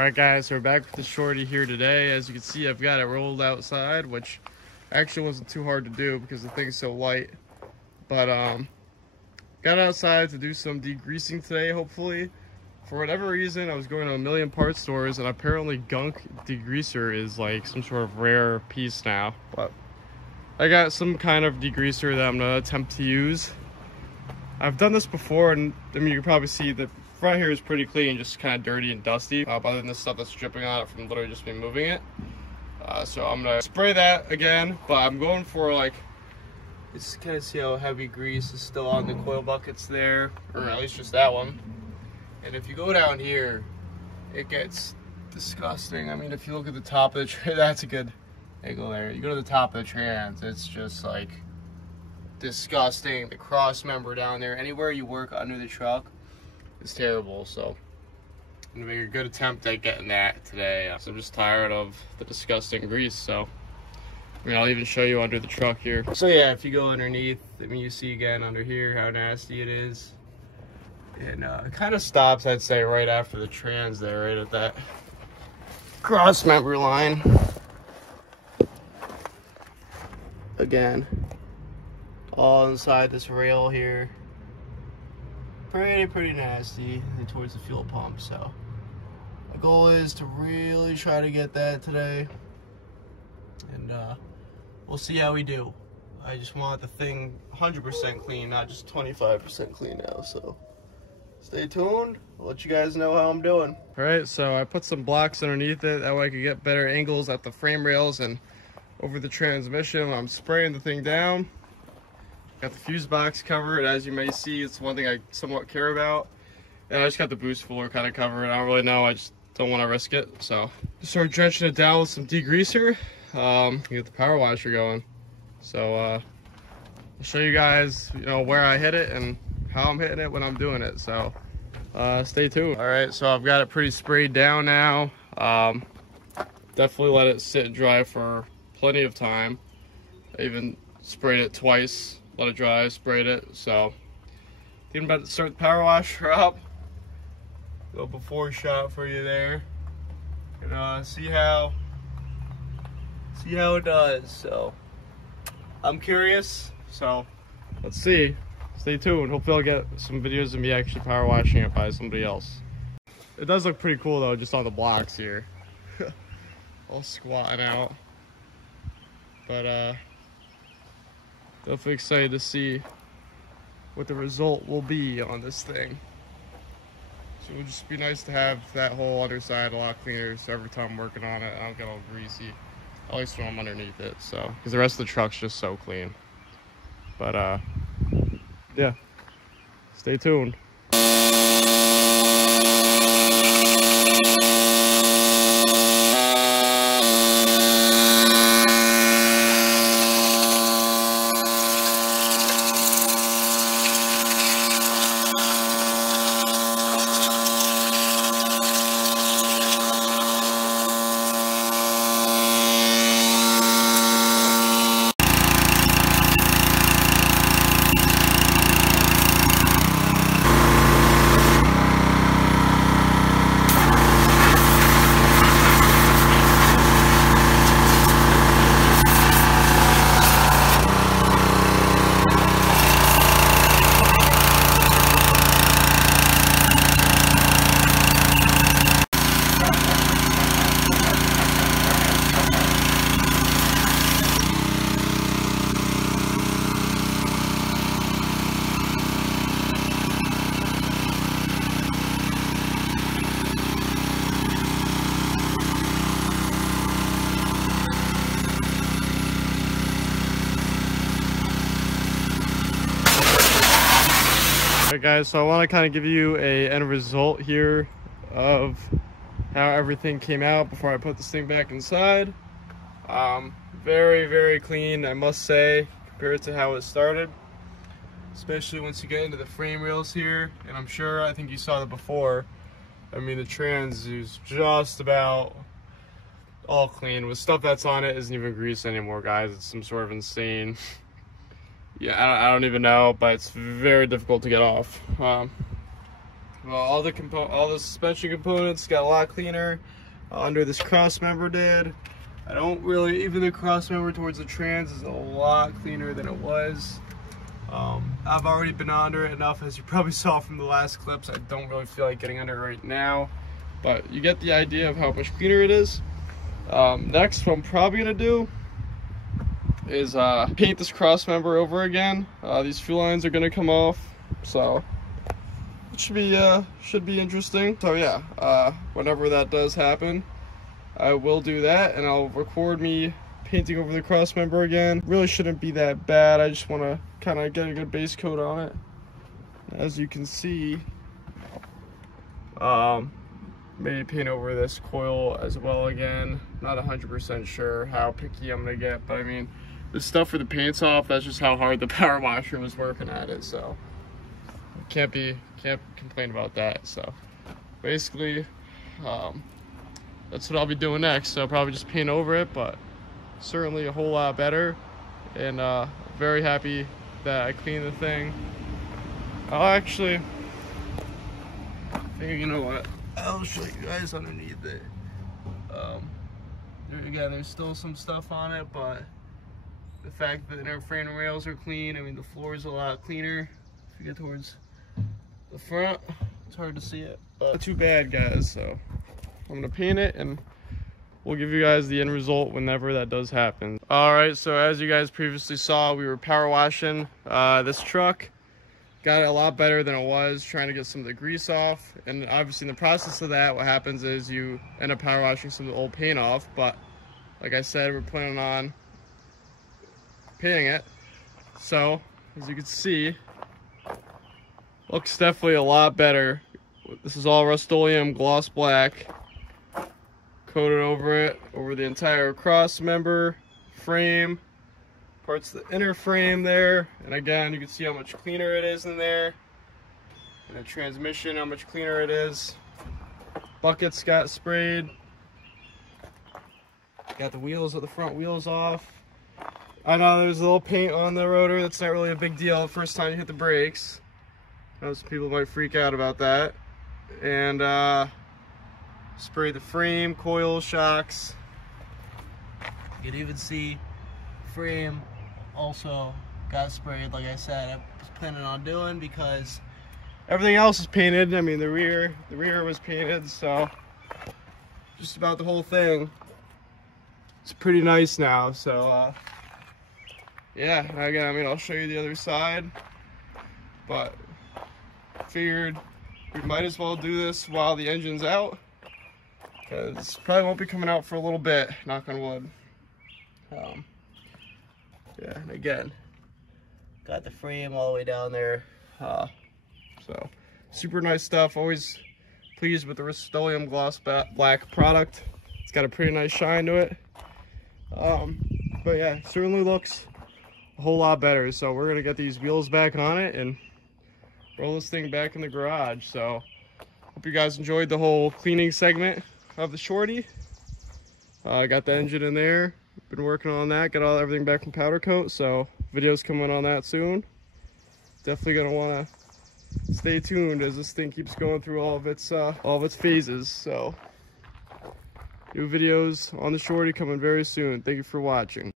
Alright guys, so we're back with the Shorty here today. As you can see, I've got it rolled outside, which actually wasn't too hard to do because the thing's so light. But got outside to do some degreasing today, hopefully. For whatever reason, I was going to a million parts stores, and apparently gunk degreaser is like some sort of rare piece now. But I got some kind of degreaser that I'm going to attempt to use. I've done this before, and I mean, you can probably see the front here is pretty clean, just kind of dirty and dusty, other than the stuff that's dripping on it from literally just me moving it. So I'm gonna spray that again, but I'm going for like, just kind of see how heavy grease is still on the coil buckets there, or at least just that one. And if you go down here, it gets disgusting. I mean, if you look at the top of the tray, that's a good angle there. You go to the top of the trans, it's just like disgusting. The cross member down there, anywhere you work under the truck, it's terrible. So I'm gonna make a good attempt at getting that today. So I'm just tired of the disgusting grease. So I mean, I'll even show you under the truck here. So yeah, if you go underneath, I mean, you see again under here how nasty it is. And it kind of stops, I'd say, right after the trans there, right at that cross member line. Again, all inside this rail here. Pretty nasty, and towards the fuel pump. So my goal is to really try to get that today, and we'll see how we do. I just want the thing 100% clean, not just 25% clean now. So stay tuned. I'll let you guys know how I'm doing. All right, so I put some blocks underneath it, that way I could get better angles at the frame rails and over the transmission. I'm spraying the thing down. Got the fuse box covered. As you may see, it's one thing I somewhat care about. And I just got the boost fluid kind of covered. I don't really know, I just don't want to risk it. So just start drenching it down with some degreaser. Get the power washer going. So I'll show you guys, you know, where I hit it and how I'm hitting it when I'm doing it. So stay tuned. All right, so I've got it pretty sprayed down now. Definitely let it sit and dry for plenty of time. I even sprayed it twice. Let it dry, sprayed it. So I'm about to start the power washer up. Go before shot for you there, and see how it does. So I'm curious. So let's see. Stay tuned. Hopefully I'll get some videos of me actually power washing it by somebody else. It does look pretty cool though, just on the blocks here. All squatting out. But definitely excited to see what the result will be on this thing. So it would just be nice to have that whole underside a lot cleaner, so every time I'm working on it I don't get all greasy, at least when I'm underneath it. So because the rest of the truck's just so clean. But yeah, stay tuned. Alright guys, so I want to kind of give you a end result here of how everything came out before I put this thing back inside. Very clean, I must say, compared to how it started, especially once you get into the frame rails here. And I'm sure, I think you saw that before, I mean the trans is just about all clean. With stuff that's on it isn't even grease anymore, guys. It's some sort of insane, yeah, I don't even know, but it's very difficult to get off. Well, all the suspension components got a lot cleaner under this cross member did. I don't really, even the cross member towards the trans is a lot cleaner than it was. I've already been under it enough, as you probably saw from the last clips. I don't really feel like getting under it right now, but you get the idea of how much cleaner it is. Next, what I'm probably gonna do is paint this cross member over again. These fuel lines are gonna come off, so it should be interesting. So yeah, whenever that does happen, I will do that, and I'll record me painting over the cross member again. Really shouldn't be that bad. I just want to kind of get a good base coat on it. As you can see, maybe paint over this coil as well again. Not 100% sure how picky I'm gonna get, but I mean, the stuff for the paint's off. That's just how hard the power washer was working at it, so can't complain about that. So basically, that's what I'll be doing next. So I'll probably just paint over it, but certainly a whole lot better, and very happy that I cleaned the thing. I'll actually, you know what, I'll show you guys underneath it. Again, there's still some stuff on it, but the fact that the inner frame rails are clean, I mean, the floor is a lot cleaner. If you get towards the front, it's hard to see it, but not too bad, guys. So I'm gonna paint it, and we'll give you guys the end result whenever that does happen. All right, so as you guys previously saw, we were power washing this truck. Got it a lot better than it was, trying to get some of the grease off. And obviously in the process of that, what happens is you end up power washing some of the old paint off. But like I said, we're planning on painting it. So as you can see, looks definitely a lot better. This is all Rust-Oleum gloss black. Coated over it, over the entire cross member, frame, parts of the inner frame there. And again, you can see how much cleaner it is in there. And the transmission, how much cleaner it is. Buckets got sprayed. Got the wheels of the front wheels off. I know there's a little paint on the rotor. That's not really a big deal the first time you hit the brakes. I know some people might freak out about that. And spray the frame, coil, shocks. You can even see frame also got sprayed, like I said. I was planning on doing, because everything else is painted. I mean, the rear was painted, so just about the whole thing. It's pretty nice now. So yeah, again, I mean, I'll show you the other side, but figured we might as well do this while the engine's out, because probably won't be coming out for a little bit, knock on wood. Yeah, and again, got the frame all the way down there. So super nice stuff. Always pleased with the Rust-Oleum gloss black product. It's got a pretty nice shine to it. But yeah, certainly looks a whole lot better. So we're gonna get these wheels back on it and roll this thing back in the garage. So hope you guys enjoyed the whole cleaning segment of the Shorty. I got the engine in there, been working on that, got everything back from powder coat, so videos coming on that soon. Definitely gonna want to stay tuned as this thing keeps going through all of its phases. So new videos on the Shorty coming very soon. Thank you for watching.